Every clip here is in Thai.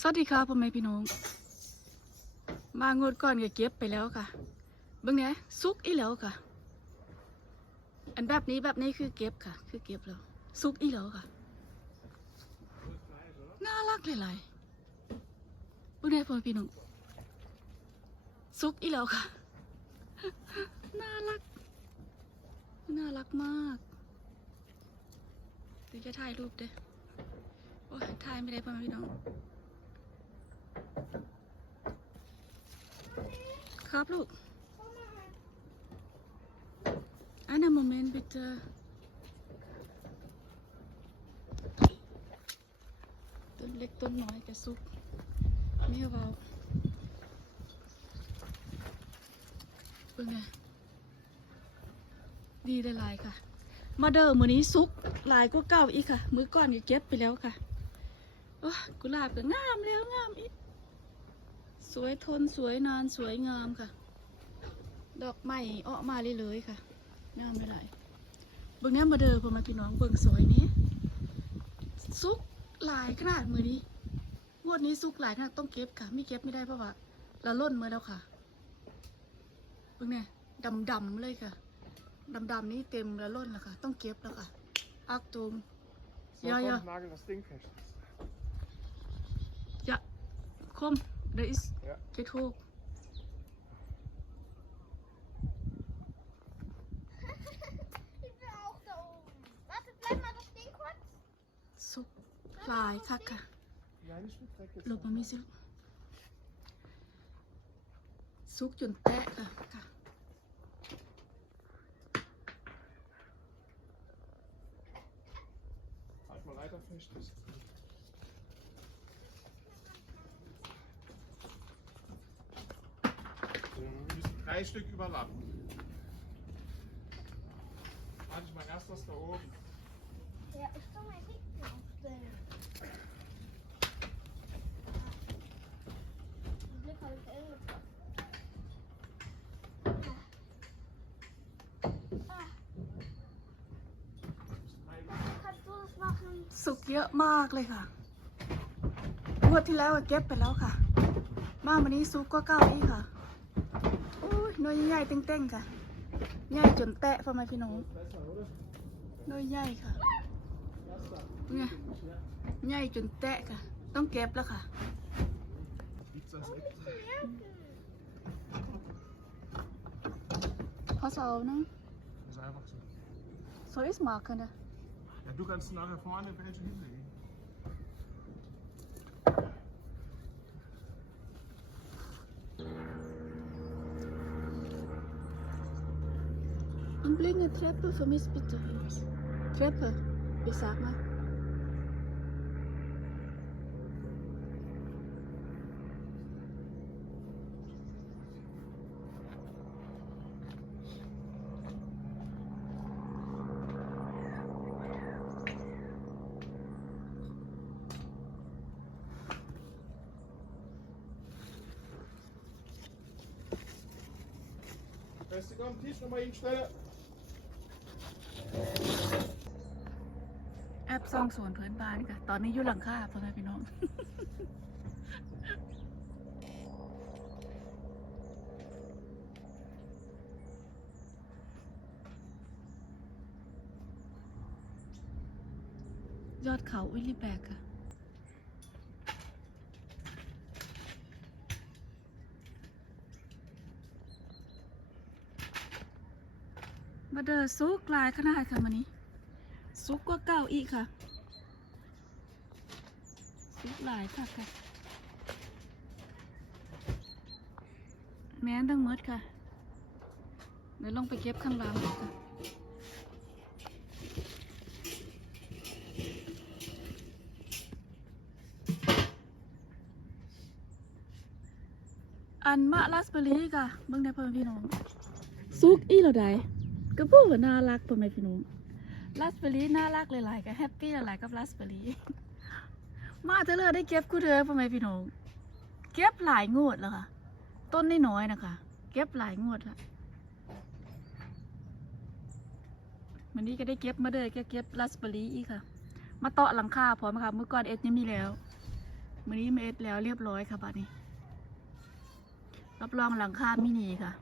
สวัสดีค่ะพ่อแม่พี่น้อง มางดก่อนก็เก็บไปแล้วค่ะเบิ่งแหน่สุกอีแล้วค่ะ อันแบบนี้แบบนี้คือเก็บค่ะ คือเก็บแล้วสุกอีแล้วค่ะ น่ารักหลายๆเบิ่งแหน่พ่อแม่พี่น้องสุกอีแล้วค่ะ น่ารัก น่ารักมากเดี๋ยวจะถ่ายรูปเด้อโอ้ถ่ายไม่ได้พ่อแม่พี่น้อง ครับลูก Einen Moment bitte. ต้นเล็กต้นน้อยกระซุกไม่เบาเป็นไงดีได้ลายค่ะ มาเดิมมือนี้ซุกลายก็เก่าอีกค่ะ มือก่อนก็เก็บไปแล้วค่ะ โอ้กุหลาบก็งามแล้วงามอีก สวยทนสวยนานสวยงามค่ะ ดอกไม้ออกมาเลยเลยๆค่ะ งามไม่หลายเบิ่งแหนี้มาเดินพอมาพี่น้องเบิ่งสวยนี้ซุกหลายขนาดมือนี้งวดนี้ซุกหลายขนาดต้องเก็บค่ะ ไม่เก็บไม่ได้เพราะว่าเราล่นมาแล้วค่ะเบิ่งเนี่ยดำดำๆเลยค่ะดำดำๆนี้เต็มแล้วล่นแล้วค่ะ ต้องเก็บแล้วค่ะอักตูม So, Ja, komm, ja. nagel das Ding fest. จะคมเดอิส Ja. เกทูก Ich bin auch da oben. Warte, bleib mal das Ding kurz. ซุกหลายค่ะค่ะ Ja, nicht mit Dreck jetzt. หลบมามีสิลูกซุกจนแตะค่ะค่ะ Halt mal weiter fest. Das ist gut. So, wir müssen drei Stück überlappen. Warte, ich mal erst das da oben. Ja, ich soll mein Ding aufstellen. Den Blick habe ich eingebracht. Ah. Kannst du das machen? สุกเยอะมากเลยค่ะงวดที่แล้วอะเก็บไปแล้วค่ะ มาวันนี้ซุกก็เก้าอีกค่ะโอ้ย หน้อยใหญ่ๆเต้งๆค่ะ ใหญ่จนแตะพ่อแม่พี่น้อง Besser, oder? หน้อยใหญ่ค่ะ Besser. เนี่ยใหญ่จนแตะค่ะ ต้องเก็บแล้วค่ะ Liegt das weg? Merken. พอเสานะ Das ist einfach so. soll ich machen da Ja, du kannst nachher vorne welche hinlegen. Und eine Treppe mich bitte. Treppe, ich sag mal. Beste, komm, Tisch nochmal hinstellen. ซองสวนเพื่อนบ้านค่ะ ตอนนี้อยู่หลังคาพ่อแม่พี่น้อง ยอดเขาวิลลี่แบกค่ะมาเดอซุกลายขนาดค่ะมันนี้ ซุกก็เก่าอีกค่ะซุกหลายค่ะค่ะ แม้นทั้งหมดค่ะเดี๋ยวลงไปเก็บข้างล่างก่อนค่ะอันมะราสเบอรี่ค่ะเบิ่งได้เพิ่มพี่น้องซุกอีเหรอใดก็พูดว่าน่ารักพ่อแม่พี่น้อง ราสเบอร์รี่น่ารักหลายๆกับแฮปปี้หลายๆกับราสเบอร์รี่มาเถอะเลยได้เก็บกูเด้อพ่อแม่พี่น้องเก็บหลายงวดแล้วค่ะ ต้นน้อยๆนะคะ เก็บหลายงวดแล้ววันนี้ก็ได้เก็บมาเด้อเก็บเก็บราสเบอร์รี่อีกค่ะ มาเตาะหลังคาพร้อมค่ะเมื่อก่อนเอ็ดยังมีแล้วมื้อนี้เมเอ็ดแล้วเรียบร้อยค่ะบัดนี้ รับรองหลังคามินีค่ะ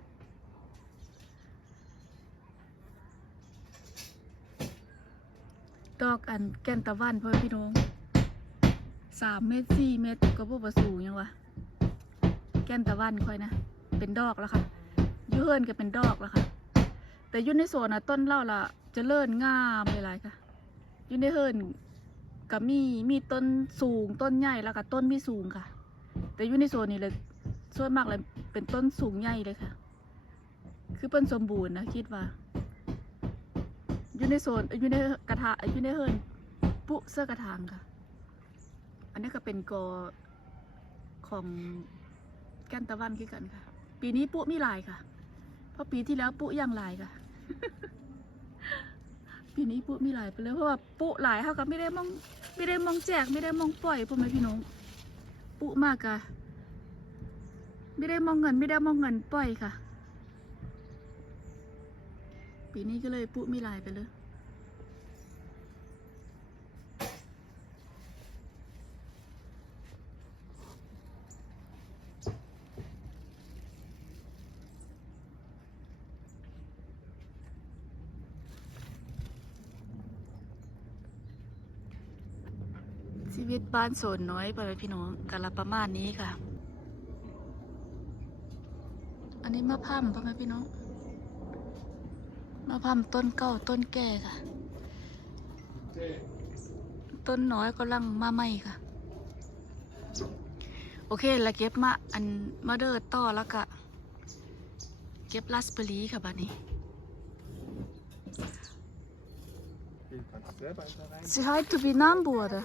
ดอกอันแก่นตะวันเพื่อพี่น้องสามเมตรสี่เมตรก็พวกประสูงยังวะแก่นตะวันค่อยนะ เป็นดอกแล้วค่ะยูเฮินก็เป็นดอกแล้วค่ะ แต่ยุ่ในโซนนะต้นเล่าละจะเลิ่นงามหลายค่ะยุ่ในเฮินก็มีมีต้นสูงต้นใหญ่แล้วก็ต้นมีสูงค่ะ แต่ยุ่ในโซนนี่เลยส่วนมากเลยเป็นต้นสูงใหญ่เลยค่ะ คือเป็นสมบูรณ์นะคิดว่า อยู่ในโซนอยู่ในกระทะอยู่ในเฮิรนปุเสื้อกระถางค่ะ อันนี้ก็เป็นกอของแก้นตะวันคือกันค่ะ ปีนี้ปุมีหลายค่ะ เพราะปีที่แล้วปุยังหลายค่ะ ปีนี้ปุมีหลายไปเลยเพราะว่าปุหลายเขาก็ไม่ได้มองไม่ได้มองแจกไม่ได้มองปล่อยพ่อแม่พี่น้องปุมากค่ะ ไม่ได้มองเงินไม่ได้มองเงินปล่อยค่ะ ปีนี้ก็เลยปุ๊มีลายไปเลยชีวิตบ้านโสนน้อยไปเลยพี่น้องกันละประมาณนี้ค่ะ อันนี้มะพร้าวพ่อแม่พี่น้อง มะพร้าวต้นเก่าต้นแก่ค่ะ ต้นน้อยก็ลังมาใหม่ค่ะ โอเคแล้วเก็บมาอันมาเดอร์ต่อแล้วก็เก็บราสเบอรี่ค่ะบัดนี้สิให้ตุบีน้ำบัวเด้อ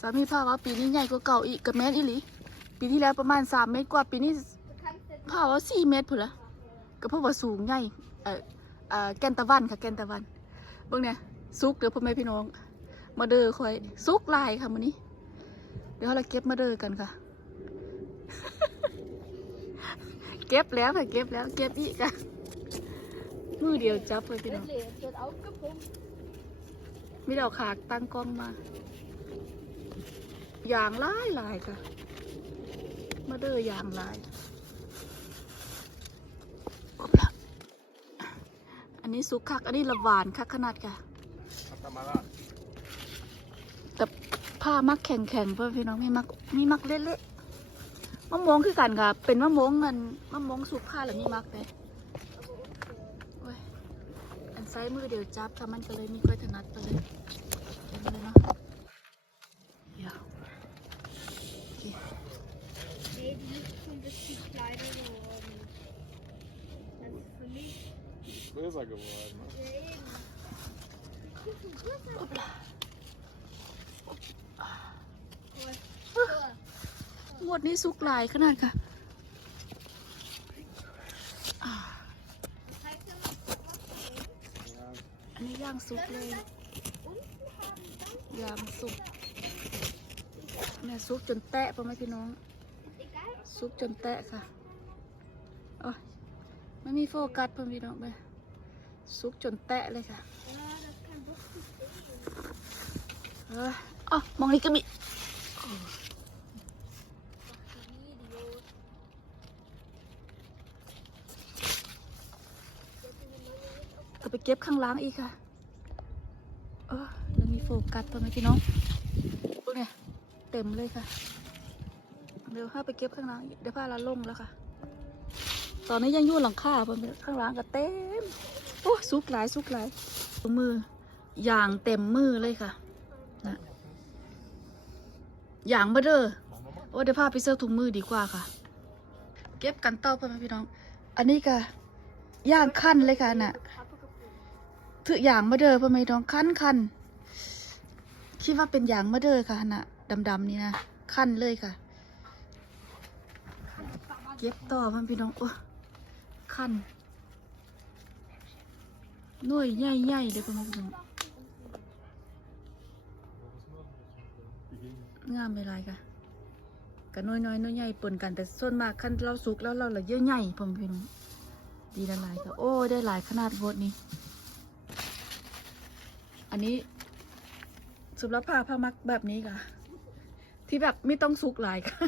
สามีพ่าว่าปีนี้ใหญ่กว่าเก่าอีกกับแม่นอีหลีปีที่แล้วประมาณสามเมตรกว่าปีนี้ Du kannst jetzt พาว่าสี่เมตรพุ่นละ ก็เพราะว่าสูงใหญ่เอ่อเอ่อแกนตะวันค่ะแกนตะวันเบิ่งเนี่ยซุกเด้อพ่อแม่พี่น้อง มาเด้อคอยซุกลายค่ะมื้อนี้ เดี๋ยวเราเก็บมาเด้อกันค่ะ เก็บแล้วค่ะเก็บแล้วเก็บอีกค่ะมือเดียวจับเลยพี่น้อง Wirklich, es wird aufgepumpt. มีดอกขากตั้งกล้องมา อย่างลายลายค่ะ มาเด้ออย่างลายปุ๊บละอั นนี้สุกคัก อันนี้ละหวานคักขนาดค่ะ Mach da mal ran. แต่ผ้ามักแข็งแข็งๆเพื่อนพี่น้องมีมักมีมักเละๆมะม่วงคือกันค่ะ เป็นมะม่วงเงินมะม่วงสุกผ้าหรือมีมักเลยโอ้ยอันไซส์มือเดียวจับค่ะมันก็เลยมีค่อยถนัดไปเลยเห็นเลยเนาะเดี๋ยว Nee, die ist schon ein bisschen kleiner geworden. Das ist für mich. Größer geworden. Ne? Ja, eben. Die ist schon größer. ปุ๊บละ Guck mal. ง วดนี้สุกหลายขนาดค่ะอันนี้ย่างสุกเลยย่างสุกเนี่ยสุกจนแตะพ่อแม่พี่น้อง ซุกจนแตะค่ะโอ้ยไม่มีโฟกัสเพิ่มพี่น้องไปซุกจนแตะเลยค่ะเอออ๋อมองนี่ก็มี Ach, du Idiot. ก็ไป เก็บข้างล่างอีกค่ะเออแล้วมีโฟกัสเพิ่มไหมพี่น้องพวกเนี่ยเต็มเลยค่ะ เดี๋ยวถ้าไปเก็บข้างล่างเดี๋ยวพาเราลงแล้วค่ะ ตอนนี้ยังยู่หลังคาเพิ่มข้างล่างก็เต็มโอ้ยซุกหลายซุกหลายถุงมืออย่างเต็มมือเลยค่ะนะอย่างมาเด้อโอ้เดี๋ยวพาไปเสื้อถุงมือดีกว่าค่ะ เก็บกันต่อพ่อแม่พี่น้อง อันนี้ก็ย่างขั้นเลยค่ะน่ะ ถืออย่างมาเด้อพ่อแม่น้องขั้นขั้นคิดว่าเป็นอย่างมาเด้อค่ะนะดำๆนี่นะขั้นเลยค่ะ เก็บต่อพ่อแม่พี่น้องโอ้ขั้นหน่วยใหญ่ๆเลยพ่อแม่พี่น้องงามหลายๆค่ะกันน้อยๆน้อยใหญ่ปนกันแต่ส่วนมากขั้นเราสุกแล้วเราเหละเยอะใหญ่ผมพี่น้องดีละลายค่ะโอ้ได้หลายขนาดโบดนี้ อันนี้สำหรับผ้าผ้ามักแบบนี้ค่ะ ที่แบบไม่ต้องสุกหลายค่ะ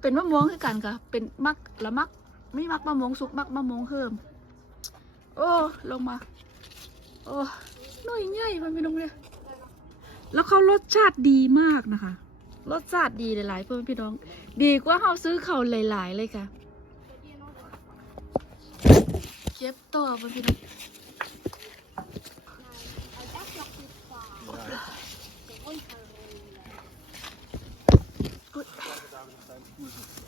เป็นมะม่วงคือกันค่ะ เป็นมักละมัก ไม่มักมะม่วงสุกมักมะม่วงเพิ่ม โอ้ลงมา โอ้หน่อยใหญ่มันไม่ลงเลยแล้วเขารสชาติดีมากนะคะ รสชาติดีหลายๆเพื่อนพี่น้อง ดีกว่าเขาซื้อเขาหลาย ๆ เลยค่ะ เก็บต่อเพื่อนพี่น้อง Nein, das noch nicht fahren. Ja, Der Runterrollen. อุ๊ ย da mit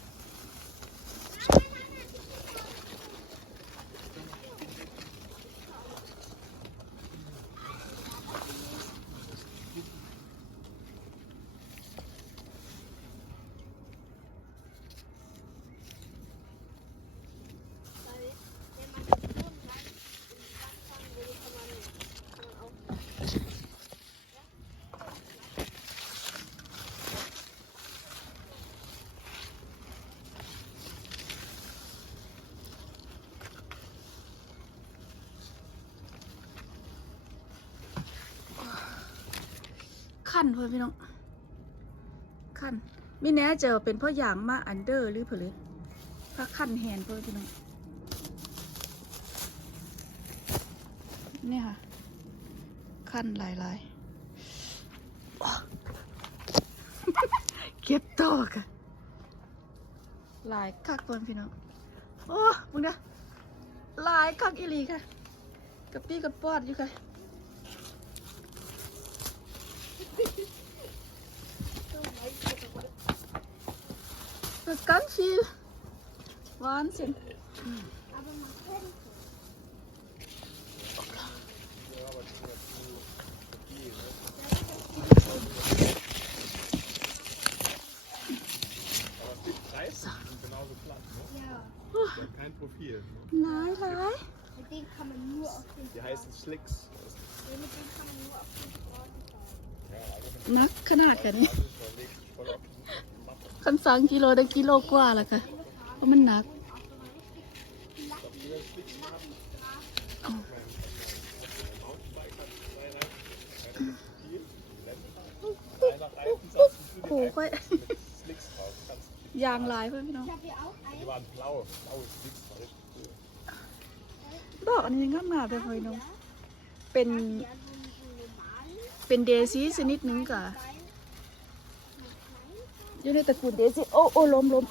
칸เพื่อนพี่น้องขั้นมิแน่เจอเป็นพ่ออย่างมาอันเดอร์หรือเผลือถ้าขั้นแฮนเพื่อนพี่น้องนี่ค่ะ ขั้นลายลายเก็บต่อค่ะลายคักเพื่อนพี่น้องโอ้มึงนะลายคักอีลีค่ะกับปี้กับปอดอยู่ค่ะ platt, ne? Ja, Die haben kein Profil. Ne? หลายหลาย mit denen kann man nur auf den Die heißen Slicks. Das ist, Ja, mit denen kann man nur auf den Straßen fahren. ja, also wenn นักขนาดกันนี่คันสังกิโลได้กิโลกว่าละค่ะเพราะมันหนักโอ้ค่อยางลายเพื่อนพี่น้องบอกอันนี้งามงาปเลยน้องเป็น Ja, so einen so einen normalen. เป็นเดซี่ชนิดหนึ่งก่ะอยู่ในตระกูลเดซี่โอ้โอ้ล้มล้ม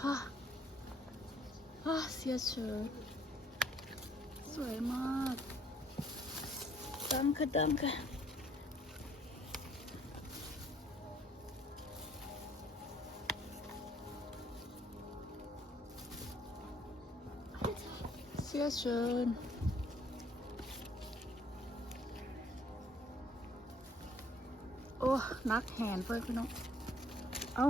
ฮ่าฮ่าเสียเชอสวยมากดังค่ะดังค่ะเสียเชิญ นักแหนเพื่อนพี่น้อง เอา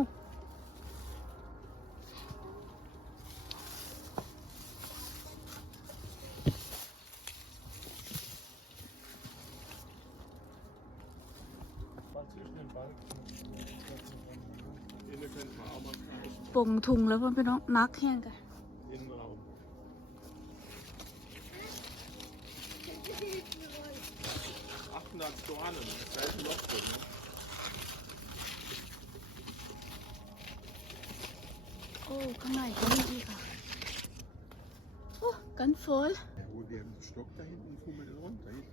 ปงทุงแล้วพี่น้องนักแหงกัน Innenraum. Achtundachtzig Dornen, das ist ein Loch drin, ne? โอ้ข้างในก็มีอีกค่ะ โอ้กันฝน Ja, wo der Stock da hinten fummelt runter. Hinten hat es noch lange Aber was Stücke. dieser โอ Weiß. เค เดี๋ยวผ้าละยื้อเอา Will, will, will, อยากจะเซ็นอยากจะเซ็น Ja, mach gleich,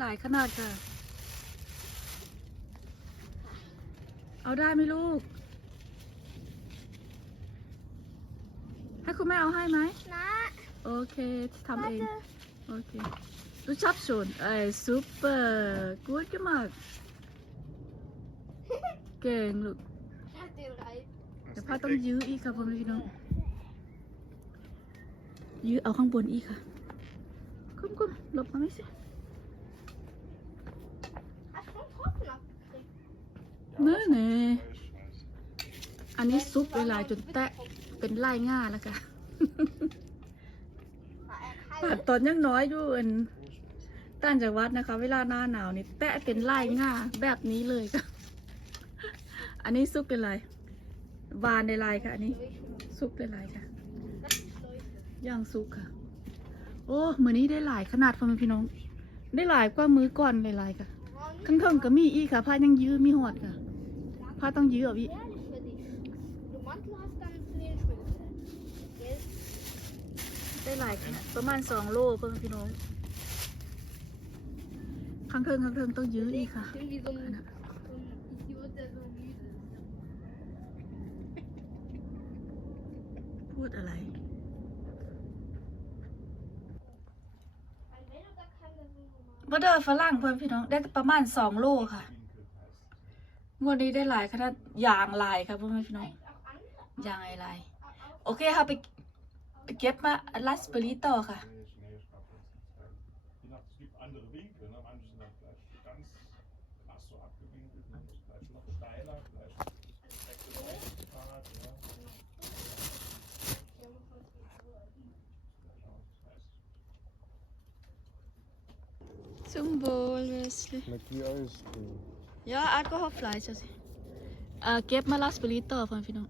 หลายขนาดค่ะ เอาได้ไหมลูก ให้คุณแม่เอาให้ไหม Na, โอเคทำเอง warte. โอเค Du schaffst schon. Ey, super. Gut gemacht. เก่งลูก Ich hab den Reifen. เดี๋ยวพ่อต้องยื้ออีกค่ะพ่อแม่พี่น้อง ยื้อเอาข้างบนอีกค่ะ ก้มก้มหลบมาไม่สิ นี่อันนี้ซุปหลายๆจนแตะเป็นไล่ง่าแล้วกัน Ja, er ตอนยังน้อยอยู่อันต่างจากวัดนะคะ เวลาหน้าหนาวนี่แตะเป็นไล่ง่าแบบนี้เลยค่ะ อันนี้ซุปเป็นไรวานในลายค่ะ อันนี้ซุปเป็นไรค่ะย่างซุปค่ะ โอ้มือนี้ได้หลายขนาดพ่อแม่พี่น้อง ได้หลายกว่ามือก่อนหลายๆค่ะข้างเทิงก็มีอีกค่ะผ้ายังยื้อมีหอดค่ะ ผ้าต้องยื้อเอาอีก Ehrlich für dich. Du Mantel hast dann Schnee Gell? ได้หลายขนาดประมาณสองโลพ่อแม่พี่น้องข้างเทิงข้างเทิงต้องยื้ออีกค่ะ Ich bin wie so ein, ขนาด so ein Idiot, der so müde ist. พูดอะไร Ein Mädel, da kann das so normal. บอเดอร์ฝรั่งเพื่อนพี่น้องได้ประมาณสองโลค่ะ งวดนี้ได้หลายขนาดอย่างหลายค่ะเพื่อนพี่น้อง Auch andere, อย่างไรหลาย auch, auch โอเคค่ะไปไปเก็บมาลัสเบอรี่ต่อค่ะ Je nach, es gibt andere Winkel, ne? manche sind dann vielleicht ganz krass so abgewinkelt, ne? vielleicht noch steiler, vielleicht direkt im Ausfahrt, ja. wir haben von Ja, das heißt, Symbolische. Schmeckt wie Eiscreme. Ja, Alkoholfleisch. Also. Äh, gib mal Raspberry da von Fino.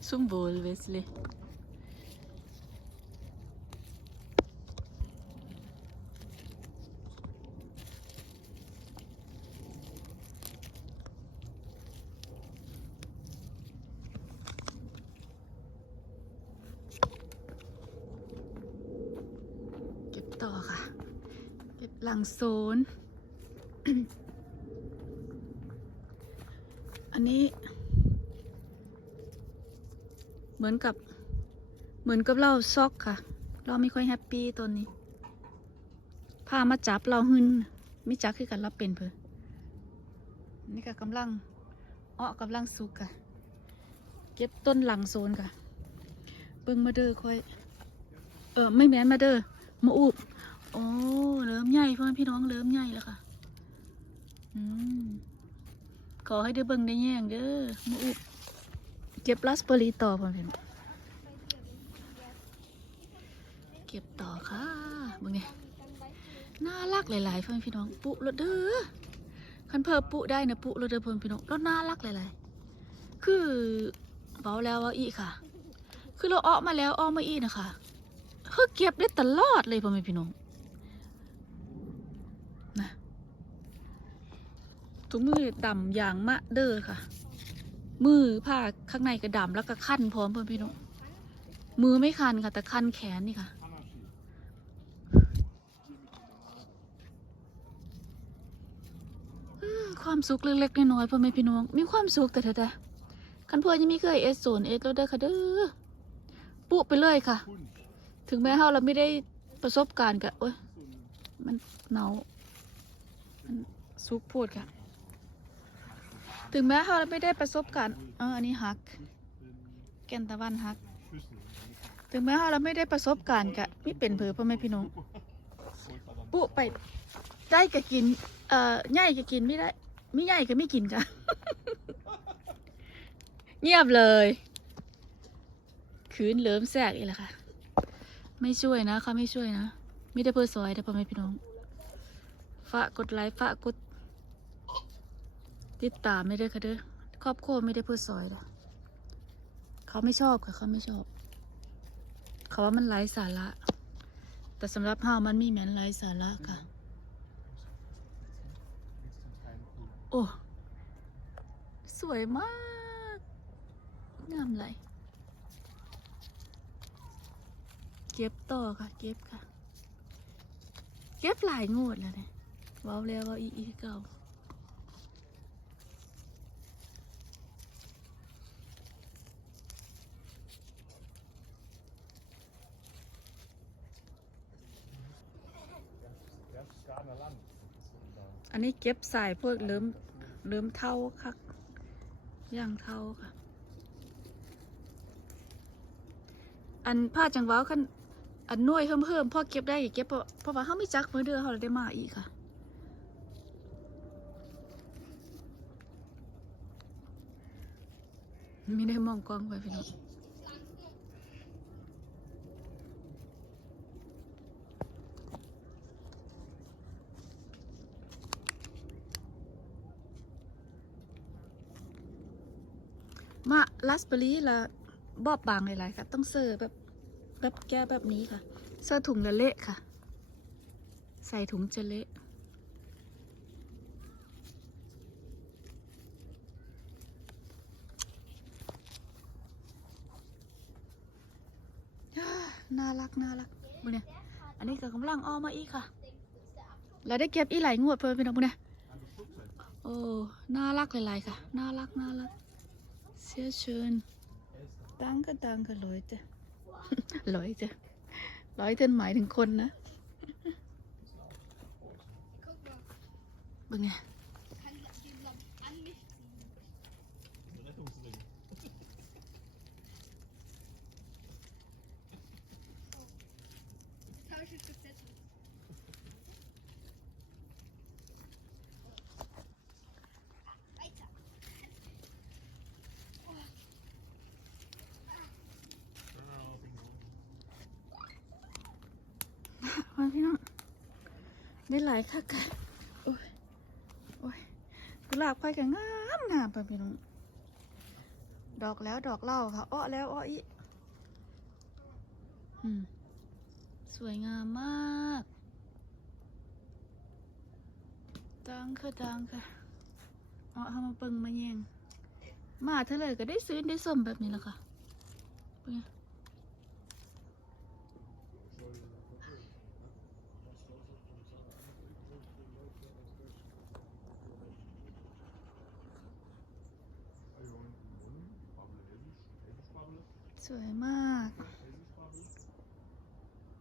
Symbol, Wesley. Ghép ต่อค่ะ เก็บหลัง โซน อันนี้ เหมือนกับเหมือนกับเราซอกค่ะ เราไม่ค่อยแฮปปี้ตัวนี้พามาจับเราหึนไม่จักคือกันรับเป็นเพอนี่ก็กำลังอ้อกำลังสุกค่ะ เก็บต้นหลังโซนค่ะ เบิ่งมาเด้อค่อย เออไม่แม้นมาเด้อมาอุบ โอ้เริ่มใหญ่พ่อแม่พี่น้องเริ่มใหญ่แล้วค่ะ อืมขอให้ได้เบิ่งได้แย่งเด้อมาอุบเก็บราสเบอรี่ต่อพ่อแม่พี่น้องเก็บต่อค่ะเบิ่งไงน่ารักหลายๆพ่อแม่พี่น้อง ปุรถเด้อคันเพอปุได้นะปุรถเด้อพ่อแม่พี่น้องรถน่ารักหลายๆคือเบาแล้วว่าอีค่ะ คือเราออมาแล้วออกมาอีนะคะคือเก็บได้ตลอดเลยพ่อแม่พี่น้องนะ ถุงมือดำอย่างมะเด้อค่ะ มือผ้าข้างในก็ดำแล้วก็คันพร้อมพ่อแม่พี่น้องมือไม่คันค่ะ แต่คันแขนนี่ค่ะ ความสุขเล็กๆน้อยๆพ่อแม่พี่น้อง มีความสุขแต่แต่แต่คันเพื่อนยังไม่เคยเอสโซนเอสแล้วเด้อค่ะเด้อปุไปเลยค่ะ ถึงแม้เราไม่ได้ประสบการณ์กับโอ้ยมันหนาวมันซุกพูดค่ะ ถึงแม้เราไม่ได้ประสบการณ์เอออันนี้ฮัก แกนตะวันฮัก ถึงแม้เราไม่ได้ประสบการณ์กะไม่เป็นเผือพ่อแม่พี่น้องปุ๊ไปได้ก็กิน เอ่อใหญ่ก็กินไม่ได้ไม่ใหญ่ก็ไม่กินค่ะ เงียบเลย คืนเลิมแสกอีกแล้วค่ะ ไม่ช่วยนะเขาไม่ช่วยนะไม่ได้เพื่อซอยแต่พ่อแม่พี่น้องฝากกดไลค์ฝากกด ติดตามไม่ได้ค่ะเด้อครอบครัวไม่ได้เพื่อซอยหรอกเขาไม่ชอบค่ะ เขาไม่ชอบ เขาว่ามันไร้สาระ แต่สำหรับเฮามันมีแมนไร้สาระค่ะ โอ้ สวยมากงามเลยเก็บต่อค่ะ เก็บค่ะ เก็บหลายงวดแล้วเนี่ยว้าวแล้วว่าอีอีกเก่า อันนี้เก็บสายพวกเริ่มเริ่มเท่าคักย่างเท่าค่ะ อันผ้าจังหวะขันอันน้อยเพิ่มเพิ่มๆพอเก็บได้ก็เก็บเพราะเพราะว่าเขาไม่จักมือเดือเขาเลยได้มาอีกค่ะไม่ได้มองกล้องไปพี่น้องมา ลัสเบอรี่ละบอบบางหลายๆค่ะ ต้องเซอร์แบบแบบแก้แบบนี้ค่ะเสื้อถุงละเละค่ะ ใส่ถุงจะเละน่ารักน่ารักบุเนี่ย อันนี้ก็กำลังออกมาอีกค่ะ แล้วได้เก็บอีหลายงวดเพิ่มพี่น้องบุเนี่ย โอ้ น่ารักหลายๆค่ะ น่ารักน่ารัก เสียเชิญตังก็ตังก็ลอยจ้ะลอยจ้ะลอยเทนหมายถึงคนนะ Guck mal, บุเนี่ย kann มาพี่น้องได้หลายค่ะกันโอ้ยโอ้ยกุหลาบค่อยกันงามงามไปพี่น้องดอกแล้วดอกเล่าค่ะอ้อแล้วอ้ออีอืมสวยงามมากดังค่ะดังค่ะเอาเอามาเปิงมาแยงมาเธอเลยก็ได้ซื้อได้สมแบบนี้แหละค่ะเป็นไง สวยมาก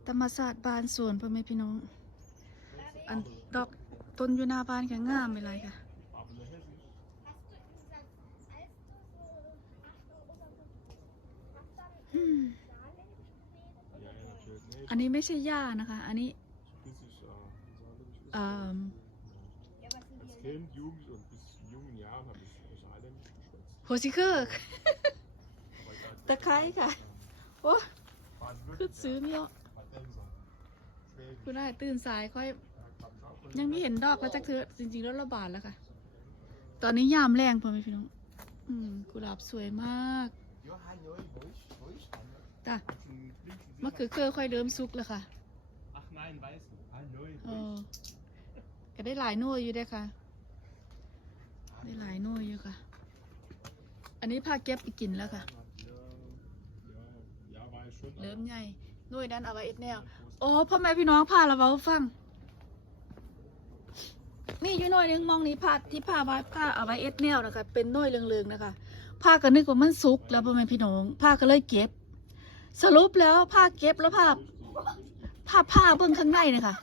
ธรรมศาสตร์บานสวนพ่อแม่พี่น้อง อันดอกต้นอยู่หน้าบ้านก็งามไปเลยค่ะ Hast du gesagt, als du so acht Uhr oder so, hast dann อืม Saarland gesehen? Ja, ja, natürlich. Nee, อันนี้ไม่ใช่หญ้านะคะ อันนี้ bis ich äh, saarländisch เอ่อ Ja, was sind Als die Kind, Jugend und bis jungen Jahren habe ich saarländisch geschwätzt. โฮซิเกอร์ Aber ich als- ตะไคร้ค่ะ โอ้คือซื้อไม่ออก Badenser, Schwäbisch, คุณได้ตื่นสายค่อย ยังไม่เห็นดอกแล้วจักเธอจริงๆแล้วระบาดแล้วค่ะ ตอนนี้ยามแรงพ่อแม่พี่น้องอืมกุหลาบสวยมาก Ja, hi, neu, ruhig, ruhig. จ้ะมะเขือเคือค่อยเริ่มสุกแล้วค่ะอ๋อก็ได้หลายหน่วยอยู่เด้ค่ะ ได้หลายหน่วยอยู่ค่ะ อันนี้พาเก็บไปกินแล้วค่ะ Ja, ja, ja, war ich schon. เริ่มใหญ่หน่วยนั้นเอาไว้เอ็ดแนว โอ้พ่อแม่พี่น้องพาเราเว้าฟังนี่อยู่หน่วยหนึงมองนี้พาที่พาไว้พาเอาไว้เอ็ดแนวนะคะ เป็นหน่วยเรืองๆนะคะพาก็นึกว่ามันสุกแล้วพ่อแม่พี่น้องพาก็เลยเก็บ สรุปแล้วพาเก็บแล้วพาพาผ้าเบิ่งข้างในนะคะ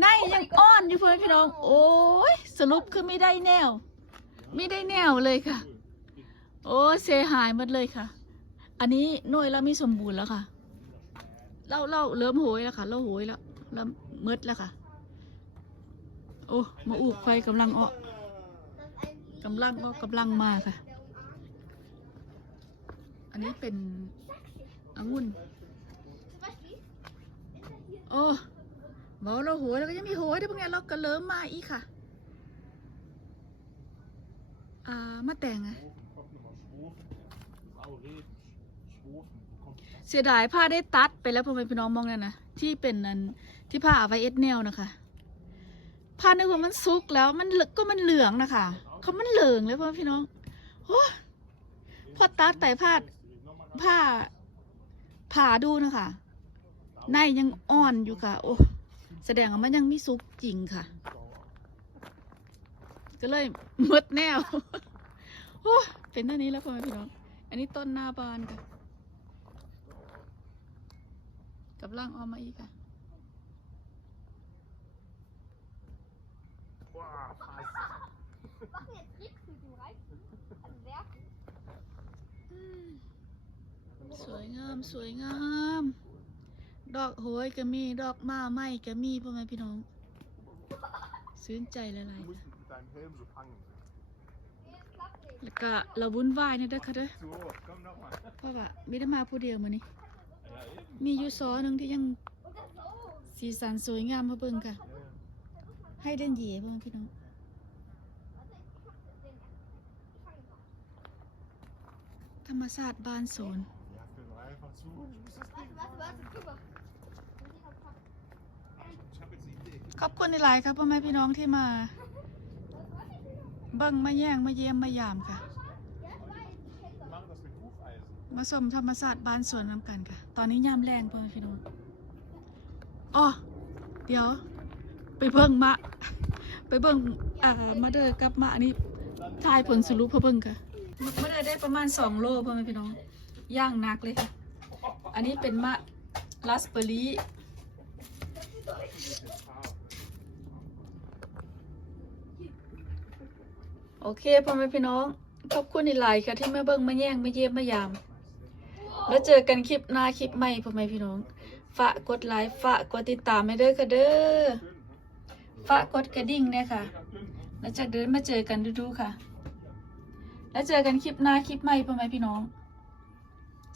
ในยังอ่อนอยู่พ่อแม่พี่น้อง โอ้ยสรุปคือไม่ได้แนว ไม่ได้แนวเลยค่ะ โอ้เสียหายหมดเลยค่ะ อันนี้หน่วยเรามีสมบูรณ์แล้วค่ะ เราเราเริ่มโหยแล้วค่ะ เราโหยแล้วเริ่มมืดแล้วค่ะ โอ้มาอูกไฟกำลังออกกำลังออกกำลังมาค่ะ อันนี้เป็นองุ่นโอ้บอกเราโหยแล้วก็ยังมีโหยได้พวกเนี้ยเราก็เริ่มมาอีกค่ะ อ่ามาแต่งอะ เสียดายผ้าได้ตัดไปแล้วพ่อแม่พี่น้องมองนั่นนะที่เป็นนั้นที่ผ้าเอาไว้เอ็ดแนวนะคะผ้าในว่ามันซุกแล้วมันเหลือก็มันเหลืองนะคะเขามันเหลืองเลยพ่อแม่พี่น้องโอ้พอตัดแต่ผ้าผ้าผ่าดูนะคะในยังอ่อนอยู่ค่ะ โอ้แสดงว่ามันยังไม่ซุกจริงค่ะ ก็เลยมดแนวโอ้เป็นเท่านี้แล้วพ่อแม่พี่น้อง อันนี้ต้นหน้าบานค่ะ กับล่างออกมาอีกค่ะ Boah, fast. Machen jetzt Tricks mit dem Reifen. Also werfen. สวยงามสวยงาม ดอกโหยก็มีดอกมาไม้ก็มีพ่อแม่พี่น้องซื้นใจหลาย Du musst mit deinem Helm so fangen. ๆแล้วก็เราวุ่นวายนี่เด้อค่ะเด้อ So, komm nochmal. เพราะว่าไม่ได้มาผู้เดียวมื้อนี้ Ja, eben. มีอยู่ซอหนึงที่ยังสีสันสวยงามมาเบิ่งค่ะ ให้เด่นเหย่พ่อแม่พี่น้องธรรมศาสตร์บ้านโซนขอบคุณหลายครับพ่อแม่พี่น้องที่มา เบิ่งมาแย่งมาเยี่ยมมายามค่ะ Wir machen das mit Hufeisen. มาชมธรรมศาสตร์บ้านสวนน้ำกันค่ะ ตอนนี้ยามแรงพ่อแม่พี่น้องอ๋อเดี๋ยว ไปเบิ่งมะ ไปเบิ่งอ่ามาเดอกับมะนนี้ทายผลสรุปพ่อเบิ่งค่ะมาเดอได้ประมาณสองโลพ่อแม่พี่น้องย่างหนักเลยค่ะ อันนี้เป็นมะราสเบอร์รี่โอเคพ่อแม่พี่น้องขอบคุณหลายค่ะที่มาเบิ่งมาแย่งมาเยี่ยมมายาม แล้วเจอกันคลิปหน้าคลิปใหม่พ่อแม่พี่น้อง ฝากกดไลค์ฝากกดติดตามให้เด้อค่ะเด้อ ฝากกดกระดิ่งเนี่ยค่ะ แล้วจะเดินมาเจอกันดูๆค่ะ แล้วเจอกันคลิปหน้าคลิปใหม่พ่อแม่พี่น้อง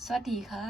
สวัสดีค่ะ